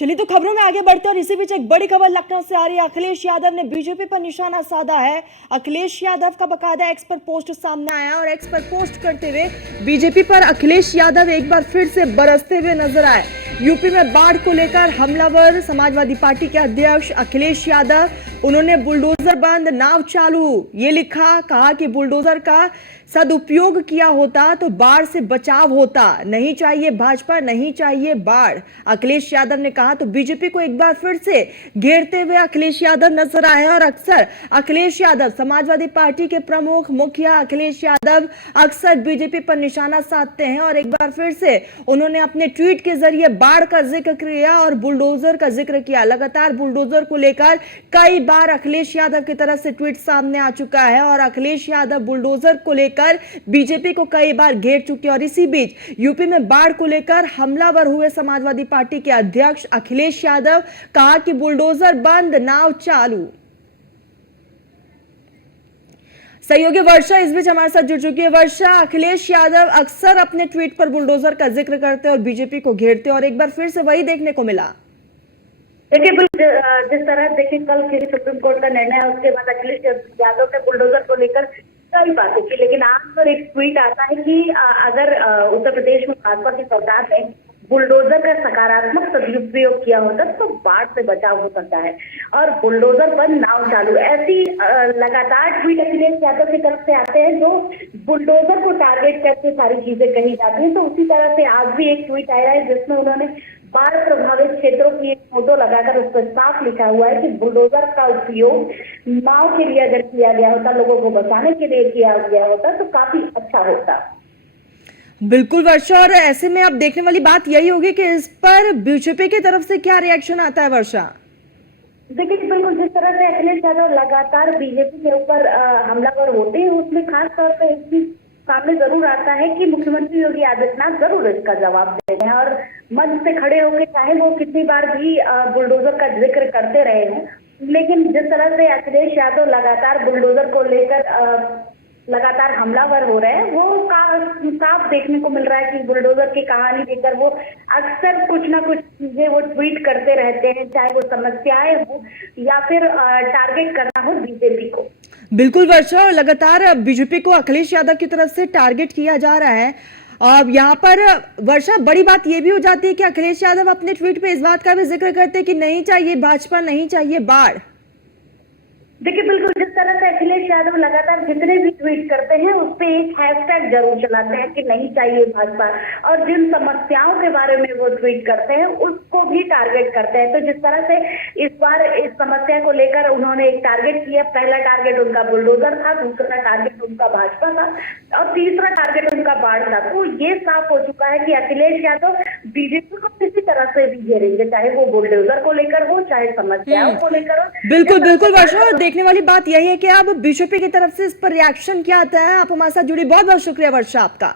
चलिए तो खबरों में आगे बढ़ते हैं और इसी बीच एक बड़ी खबर लखनऊ से आ रही है। अखिलेश यादव ने बीजेपी पर निशाना साधा है। अखिलेश यादव का बकायदा एक्स पर पोस्ट सामने आया और एक्स पर पोस्ट करते हुए बीजेपी पर अखिलेश यादव एक बार फिर से बरसते हुए नजर आए। यूपी में बाढ़ को लेकर हमलावर समाजवादी पार्टी के अध्यक्ष अखिलेश यादव, उन्होंने बुलडोजर बंद नाव चालू ये लिखा, कहा कि बुलडोजर का सदुपयोग किया होता तो बाढ़ से बचाव होता, नहीं चाहिए भाजपा, नहीं चाहिए बाढ़। अखिलेश यादव ने कहा तो बीजेपी को एक बार फिर से घेरते हुए अखिलेश यादव नजर आए और अक्सर अखिलेश यादव समाजवादी पार्टी के प्रमुख मुखिया अखिलेश यादव अक्सर बीजेपी पर निशाना साधते हैं और एक बार फिर से उन्होंने अपने ट्वीट के जरिए बाढ़ का जिक्र किया और बुलडोजर का जिक्र किया। लगातार बुलडोजर को लेकर कई बार अखिलेश यादव की तरफ से ट्वीट सामने आ चुका है और अखिलेश यादव बुलडोजर को लेकर बीजेपी को कई बार घेर चुके हैं। और इसी बीच यूपी में बाढ़ को लेकर हमलावर हुए समाजवादी पार्टी के अध्यक्ष अखिलेश यादव, कहा कि बुलडोजर बंद नाव चालू। सहयोगी वर्षा इस बीच हमारे साथ जुड़ चुकी है। वर्षा, अखिलेश यादव अक्सर अपने ट्वीट पर बुलडोजर का जिक्र करते और बीजेपी को घेरते और एक बार फिर से वही देखने को मिला। देखिए, जिस तरह देखिए कल फिर सुप्रीम कोर्ट का निर्णय है, उसके बाद अखिलेश यादव ने बुलडोजर को लेकर कई बातें की, लेकिन आज पर एक ट्वीट आता है कि अगर उत्तर प्रदेश में भाजपा की सरकार ने बुलडोजर का सकारात्मक सदुपयोग किया होता तो बाढ़ से बचाव हो सकता है और बुलडोजर पर नाव चालू। ऐसी लगातार ट्वीट अखिलेश यादव की तरफ से आते हैं जो बुलडोजर को टारगेट करके सारी चीजें कही जाती हैं। तो उसी तरह से आज भी एक ट्वीट आया है जिसमें उन्होंने बाढ़ प्रभावित क्षेत्रों की एक फोटो लगाकर उस पर साफ लिखा हुआ है कि बुलडोजर का उपयोग नाव के लिए अगर किया गया होता, लोगों को बचाने के लिए किया गया होता तो काफी अच्छा होता। बिल्कुल वर्षा, और ऐसे में अब देखने वाली बात यही होगी कि इस पर बीजेपी की तरफ से क्या रिएक्शन आता है। वर्षा, देखिए बिल्कुल, जिस तरह से अखिलेश यादव लगातार बीजेपी के ऊपर हमलावर होते हैं, उसमें खास तौर पर इस चीज सामने जरूर आता है कि मुख्यमंत्री योगी आदित्यनाथ जरूर इसका जवाब दे रहे हैं और मंच से खड़े होकर चाहे वो कितनी बार भी बुलडोजर का जिक्र करते रहे हैं, लेकिन जिस तरह से अखिलेश यादव लगातार बुलडोजर को लेकर लगातार हमलावर हो रहे हैं, वो साफ देखने को मिल रहा है कि बुलडोजर की कहानी लेकर वो अक्सर कुछ ना कुछ चीजें वो ट्वीट करते रहते हैं, चाहे वो समस्याएं हो या फिर टारगेट करना हो बीजेपी को। बिल्कुल वर्षा, और लगातार बीजेपी को अखिलेश यादव की तरफ से टारगेट किया जा रहा है। अब यहाँ पर वर्षा बड़ी बात यह भी हो जाती है कि अखिलेश यादव अपने ट्वीट पे इस बात का भी जिक्र करते हैं कि नहीं चाहिए भाजपा, नहीं चाहिए बाढ़। देखिए बिल्कुल, जिस तरह से अखिलेश यादव लगातार जितने भी ट्वीट करते हैं उस पे एक हैशटैग जरूर चलाते हैं कि नहीं चाहिए भाजपा, और जिन समस्याओं के बारे में वो ट्वीट करते हैं उसको भी टारगेट करते हैं। तो जिस तरह से इस बार इस समस्या को लेकर उन्होंने एक टारगेट किया, पहला टारगेट उनका बुलडोजर था, दूसरा टारगेट उनका भाजपा था और तीसरा टारगेट उनका बाढ़ था। तो ये साफ हो चुका है कि अखिलेश यादव बीजेपी को किसी तरह से भी घेरेंगे, चाहे वो बुलडोजर को लेकर हो, चाहे समस्याओं को लेकर हो। बिल्कुल बिल्कुल वर्षा, देखने वाली बात यही है कि अब बीजेपी की तरफ से इस पर रिएक्शन क्या आता है। आप हमारे साथ जुड़ी, बहुत बहुत शुक्रिया वर्षा आपका।